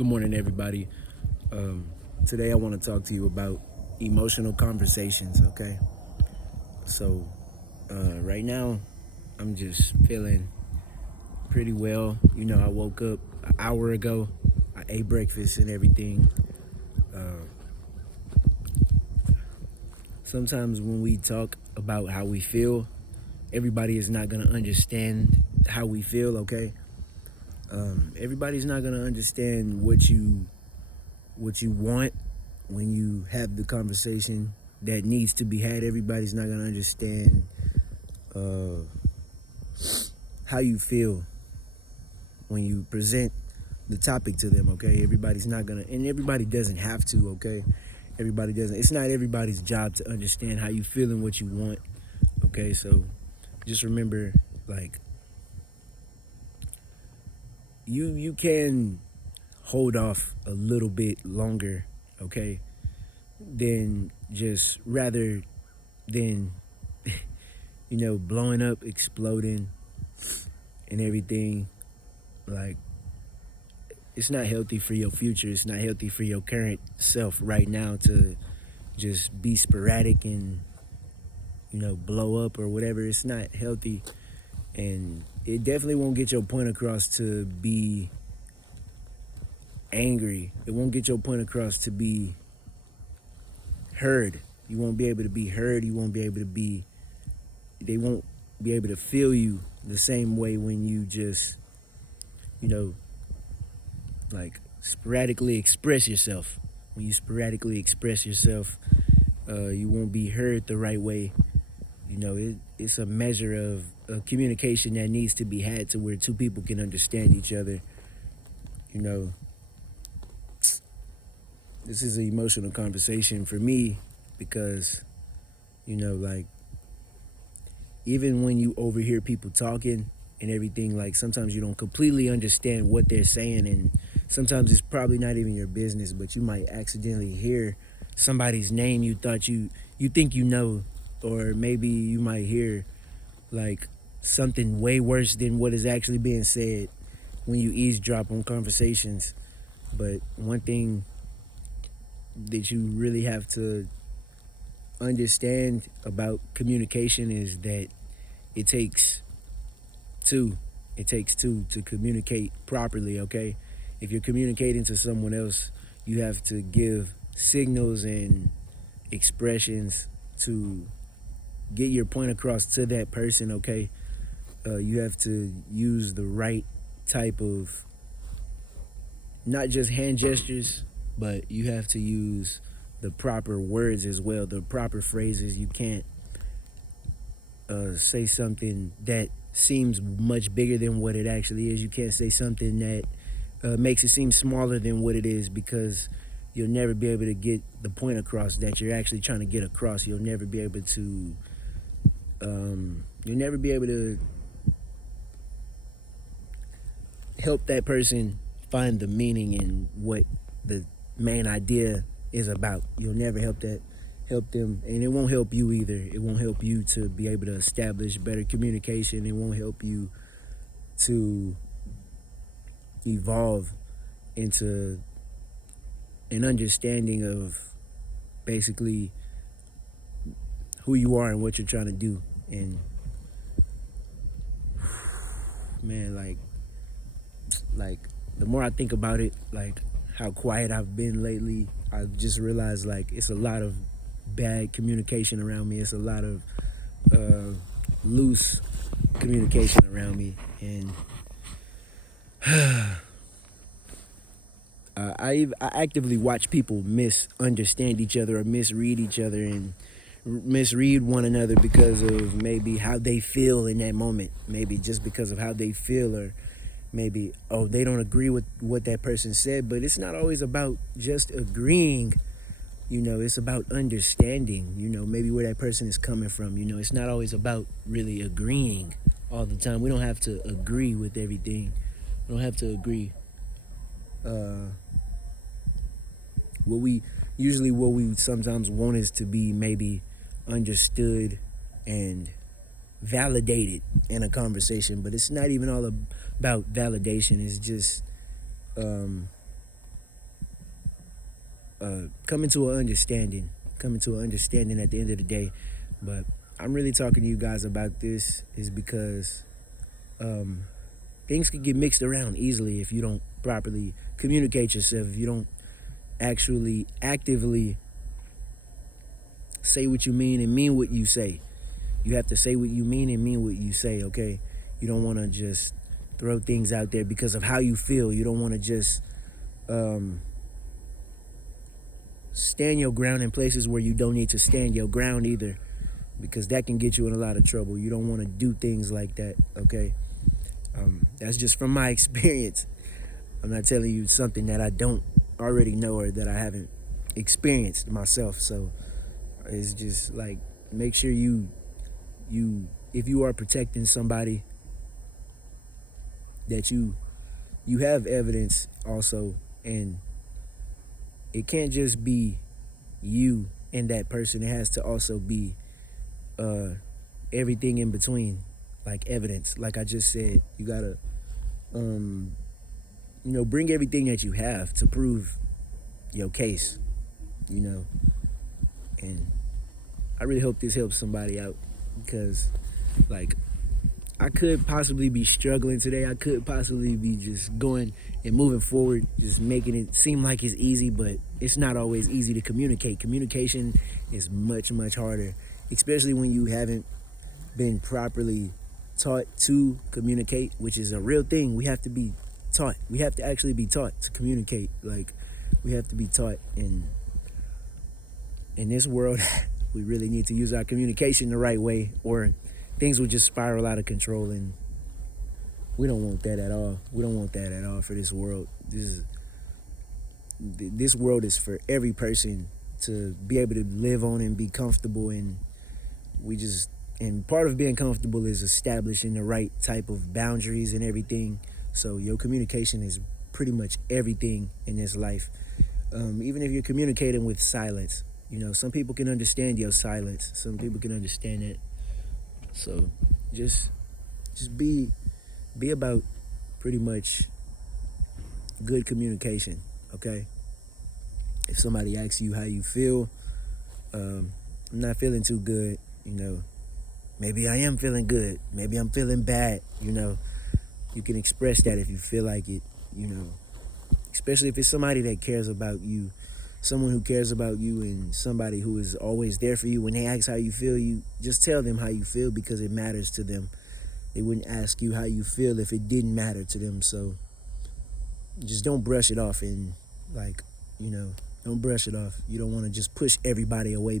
Good morning, everybody. Today, I want to talk to you about emotional conversations, okay? So, right now, I'm just feeling pretty well. I woke up an hour ago, I ate breakfast and everything. Uh, Sometimes, when we talk about how we feel, everybody is not going to understand how we feel, okay? Everybody's not going to understand what you want when you have the conversation that needs to be had. Everybody's not gonna understand uh, how you feel when you present the topic to them. Okay, everybody's not gonna, and everybody doesn't have to. Okay, everybody doesn't. It's not everybody's job to understand how you feel and what you want. Okay, so just remember, like you can hold off a little bit longer. Okay, than just rather than blowing up, exploding, and everything. Like, it's not healthy for your future. It's not healthy for your current self right now to just be sporadic and, blow up or whatever. It's not healthy. And it definitely won't get your point across to be angry. It won't get your point across to be heard. You won't be able to be heard. You won't be able to be, they won't be able to feel you the same way when you just, you know, like sporadically express yourself. When you sporadically express yourself, you won't be heard the right way. It's a measure of communication that needs to be had to where two people can understand each other. You know, this is an emotional conversation for me because, like, even when you overhear people talking and everything, like, sometimes you don't completely understand what they're saying, and sometimes it's probably not even your business, but you might accidentally hear somebody's name you think you know, or maybe you might hear like something way worse than what is actually being said when you eavesdrop on conversations. But one thing that you really have to understand about communication is that it takes two. It takes two to communicate properly, okay? If you're communicating to someone else, you have to give signals and expressions to get your point across to that person, okay? You have to use the right type of, not just hand gestures, but you have to use the proper words as well, the proper phrases. You can't say something that seems much bigger than what it actually is. You can't say something that makes it seem smaller than what it is, because you'll never be able to get the point across that you're actually trying to get across. You'll never be able to help that person find the meaning in what the main idea is about. You'll never help them, and it won't help you either. It won't help you to be able to establish better communication. It won't help you to evolve into an understanding of basically who you are and what you're trying to do. And man, like the more I think about it, like how quiet I've been lately, I've just realized like it's a lot of bad communication around me. It's a lot of loose communication around me, and I actively watch people misunderstand each other or misread each other and misread one another because of maybe how they feel in that moment. Maybe just because of how they feel, or maybe, oh, they don't agree with what that person said. But it's not always about just agreeing. It's about understanding, maybe where that person is coming from. It's not always about really agreeing all the time. We don't have to agree with everything. We don't have to agree. What we sometimes want is to be maybe understood and validated in a conversation, but it's not even all about validation. It's just coming to an understanding, at the end of the day. But I'm really talking to you guys about this is because things can get mixed around easily if you don't properly communicate yourself, if you don't actually actively say what you mean and mean what you say. You have to say what you mean and mean what you say, okay? You don't want to just throw things out there because of how you feel. You don't want to just stand your ground in places where you don't need to stand your ground either, because that can get you in a lot of trouble. You don't want to do things like that, okay? That's just from my experience. I'm not telling you something that I don't already know or that I haven't experienced myself. So it's just like, make sure you if you are protecting somebody, that you have evidence also, and it can't just be you and that person. It has to also be everything in between, like evidence. Like I just said, you gotta bring everything that you have to prove your case, and I really hope this helps somebody out, because like I could possibly be struggling today. I could possibly be just going and moving forward, just making it seem like it's easy, but it's not always easy to communicate. Communication is much, much harder, especially when you haven't been properly taught to communicate, which is a real thing. We have to be taught. We have to actually be taught to communicate. Like, we have to be taught. And in this world, we really need to use our communication the right way, or things will just spiral out of control, and we don't want that at all. We don't want that at all for this world. This world is for every person to be able to live on and be comfortable, and part of being comfortable is establishing the right type of boundaries and everything. So your communication is pretty much everything in this life. Even if you're communicating with silence, some people can understand your silence. Some people can understand it. So just be about pretty much good communication, okay? If somebody asks you how you feel, I'm not feeling too good, maybe I am feeling good, maybe I'm feeling bad, you can express that if you feel like it, especially if it's somebody that cares about you. Someone who cares about you, and somebody who is always there for you. When they ask how you feel, you just tell them how you feel, because it matters to them. They wouldn't ask you how you feel if it didn't matter to them. So just don't brush it off, and don't brush it off. You don't want to just push everybody away